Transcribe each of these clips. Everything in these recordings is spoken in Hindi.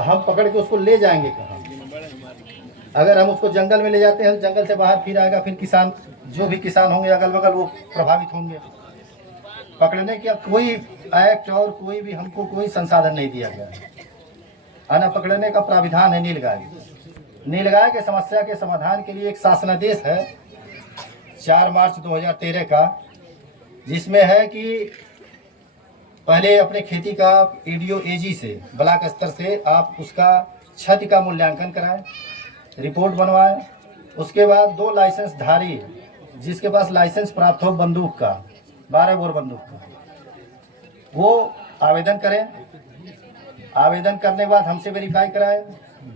हम पकड़ के उसको ले जाएंगे कहाँ? अगर हम उसको जंगल में ले जाते हैं, जंगल से बाहर फिर आएगा, फिर किसान, जो भी किसान होंगे अगल बगल, वो प्रभावित होंगे। पकड़ने का कोई एक्ट और कोई भी हमको कोई संसाधन नहीं दिया गया है। आना पकड़ने का प्राविधान है नीलगाय। नीलगाय के समस्या के समाधान के लिए एक शासनादेश है 4 मार्च 2013 का, जिसमें है कि पहले अपने खेती का ईडीओ एजी से ब्लॉक स्तर से आप उसका क्षति का मूल्यांकन कराएं, रिपोर्ट बनवाएं। उसके बाद 2 लाइसेंस धारी जिसके पास लाइसेंस प्राप्त हो बंदूक का, 12 बोर बंदूक का, वो आवेदन करें। आवेदन करने के बाद हमसे वेरीफाई कराएं,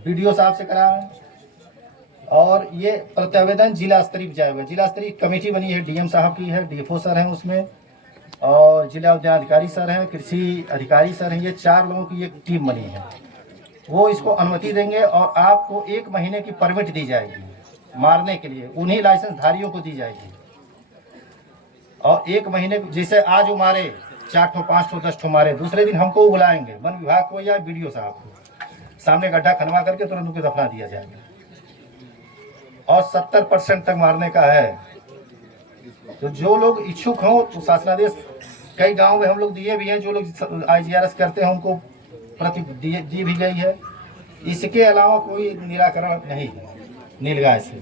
वीडियो साहब से कराएं, और ये प्रत्यावेदन जिला स्तरीय जाएगा। जिला स्तरीय कमेटी बनी है, डीएम साहब की है, डीएफओ सर हैं उसमें, और जिला उद्यान अधिकारी सर हैं, कृषि अधिकारी सर हैं। ये 4 लोगों की एक टीम बनी है। वो इसको अनुमति देंगे और आपको 1 महीने की परमिट दी जाएगी मारने के लिए, उन्हीं लाइसेंस धारियों को दी जाएगी। और 1 महीने, जैसे आज वो मारे 4 ठो 5 ठो 10 ठो मारे, दूसरे दिन हमको बुलाएंगे, वन विभाग को या बीडीओ साहब को, सामने गड्ढा खनवा करके तुरंत उनको दफना दिया जाएगा। और 70% तक मारने का है। तो जो लोग इच्छुक हों तो शासनादेश कई गांव में हम लोग दिए भी हैं, जो लोग IGRS करते हैं उनको प्रति दी भी गई है। इसके अलावा कोई निराकरण नहीं है नीलगाय से।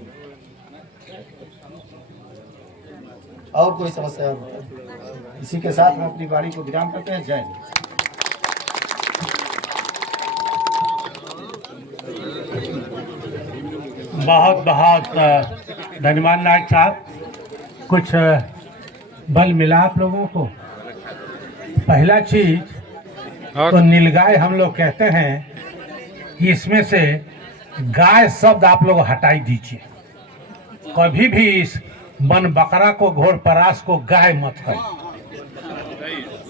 और कोई समस्या है? इसी के साथ हम अपनी वाणी को विराम करते हैं। जय हिंद। बहुत बहुत धन्यवाद नायक साहब। कुछ बल मिला आप लोगों को। पहला चीज तो नीलगाय हम लोग कहते हैं कि इसमें से गाय शब्द आप लोग हटाई दीजिए। कभी भी इस वन बकरा को, घोड़ परास को गाय मत करें,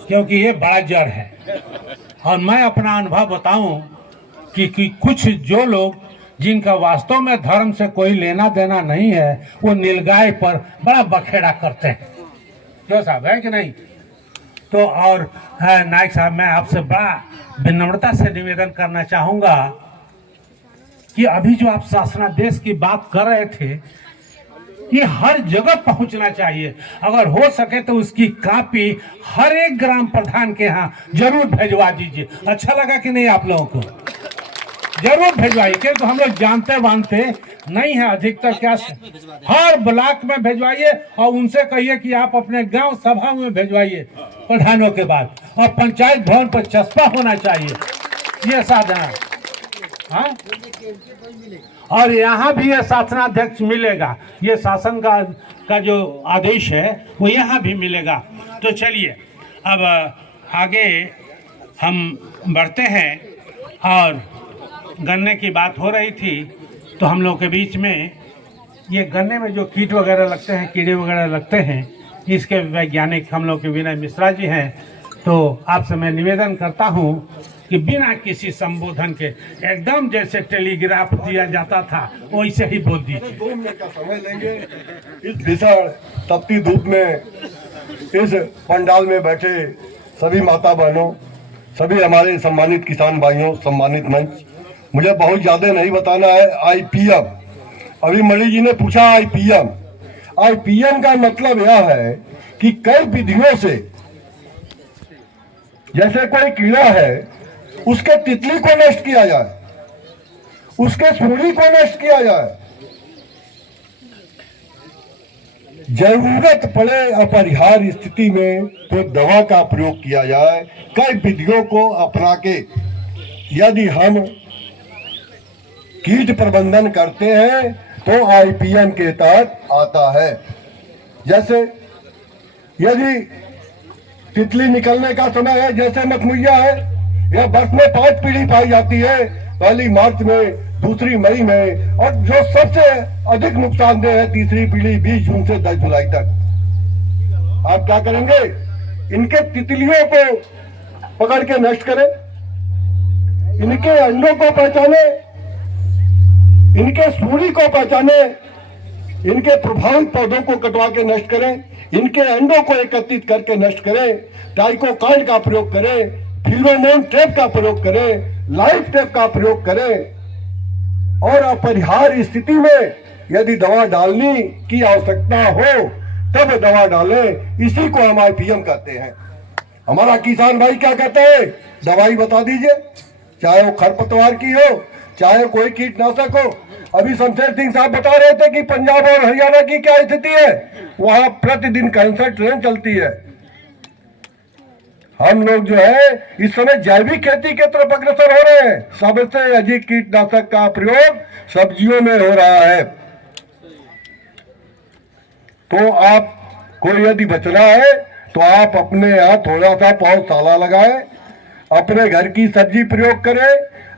क्योंकि ये बड़ा जड़ है। और मैं अपना अनुभव बताऊं कि कुछ जो लोग जिनका वास्तव में धर्म से कोई लेना देना नहीं है, वो नीलगाय पर बड़ा बखेड़ा करते हैं। क्यों साहब, है कि नहीं? तो और नायक साहब, मैं आपसे बड़ा विनम्रता से निवेदन करना चाहूँगा कि अभी जो आप शासनादेश की बात कर रहे थे, ये हर जगह पहुंचना चाहिए। अगर हो सके तो उसकी कॉपी हर एक ग्राम प्रधान के यहाँ जरूर भेजवा दीजिए। अच्छा लगा कि नहीं आप लोगों को? जरूर भेजवाइए, क्योंकि हम लोग जानते वानते नहीं है अधिकतर। क्या हर ब्लॉक में भेजवाइए और उनसे कहिए कि आप अपने गांव सभा में भेजवाइए प्रधानों के बाद, और पंचायत भवन पर चस्पा होना चाहिए ये साधन। हाँ, और यहाँ भी ये शासनाध्यक्ष मिलेगा, ये शासन का जो आदेश है वो यहाँ भी मिलेगा। तो चलिए अब आगे हम बढ़ते हैं। और गन्ने की बात हो रही थी, तो हम लोग के बीच में ये गन्ने में जो कीट वगैरह लगते हैं, कीड़े वगैरह लगते हैं, इसके वैज्ञानिक हम लोग के विनय मिश्रा जी हैं। तो आपसे मैं निवेदन करता हूँ कि बिना किसी संबोधन के, एकदम जैसे टेलीग्राफ दिया जाता था वैसे ही बोल दीजिए। 2 मिनट का समय लेंगे। इस भीषण तपती धूप में इस पंडाल में बैठे सभी माता बहनों, सभी हमारे सम्मानित किसान भाइयों, सम्मानित मंच, मुझे बहुत ज्यादा नहीं बताना है। IPM, अभी मणि जी ने पूछा IPM का मतलब यह है कि कई विधियों से, जैसे कोई कीड़ा है उसके तितली को नष्ट किया जाए, उसके सूढ़ी को नष्ट किया जाए, जरूरत पड़े अपरिहार्य स्थिति में तो दवा का प्रयोग किया जाए। कई विधियों को अपना के यदि हम कीट प्रबंधन करते हैं तो IPM के तहत आता है। जैसे यदि तितली निकलने का समय है, जैसे मखमुइया है, यह वर्ष में 5 पीढ़ी पाई जाती है, पहली मार्च में, दूसरी मई में, और जो सबसे अधिक नुकसानदेह है तीसरी पीढ़ी 20 जून से 10 जुलाई तक। आप क्या करेंगे? इनके तितलियों को पकड़ के नष्ट करें, इनके अंडों को पहचाने, इनके सूढ़ी को पहचाने, इनके प्रभावित पौधों को कटवा के नष्ट करें, इनके अंडों को एकत्रित करके नष्ट करें, टाइकोकार्ड का प्रयोग करें, फेरोमोन ट्रैप का प्रयोग करें, लाइफ टेप का प्रयोग करें और अपरिहार्य स्थिति में यदि दवा डालने की आवश्यकता हो तब दवा डालें। इसी को हम आईपीएम कहते हैं। हमारा किसान भाई क्या कहते हैं, दवाई बता दीजिए, चाहे वो खरपतवार की हो, चाहे कोई कीटनाशक हो। अभी शमशेर सिंह साहब बता रहे थे कि पंजाब और हरियाणा की क्या स्थिति है, वहां प्रतिदिन कैंसर ट्रेन चलती है। हम लोग जो है इस समय जैविक खेती के तरफ अग्रसर हो रहे हैं। सबसे अधिक कीटनाशक का प्रयोग सब्जियों में हो रहा है। तो आपको यदि बचना है तो आप अपने यहाँ थोड़ा सा पौधशाला लगाएं, अपने घर की सब्जी प्रयोग करें,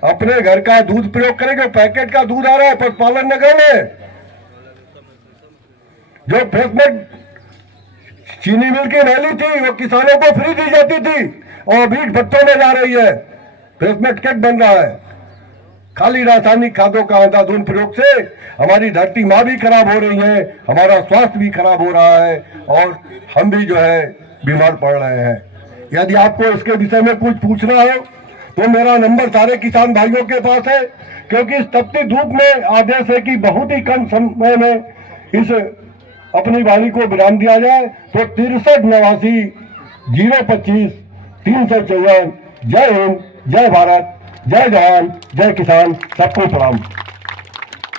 अपने घर का दूध प्रयोग करें। जो पैकेट का दूध आ रहा है पशुपालन नगर में, जो फेसमेंट चीनी मिल की रैली थी वो किसानों को फ्री दी जाती थी और बीज भट्टों में जा रही है, फेसमेंट केक बन रहा है। खाली रासायनिक खादों का अंधाधुंध प्रयोग से हमारी धरती माँ भी खराब हो रही है, हमारा स्वास्थ्य भी खराब हो रहा है और हम भी जो है बीमार पड़ रहे हैं। यदि आपको इसके विषय में कुछ पूछना हो तो मेरा नंबर सारे किसान भाइयों के पास है, क्योंकि इस तपती धूप में आदेश है कि बहुत ही कम समय में इस अपनी वाणी को विराम दिया जाए। तो 63 89 025 354। जय हिंद, जय भारत, जय जवान, जय किसान, सबको प्रणाम।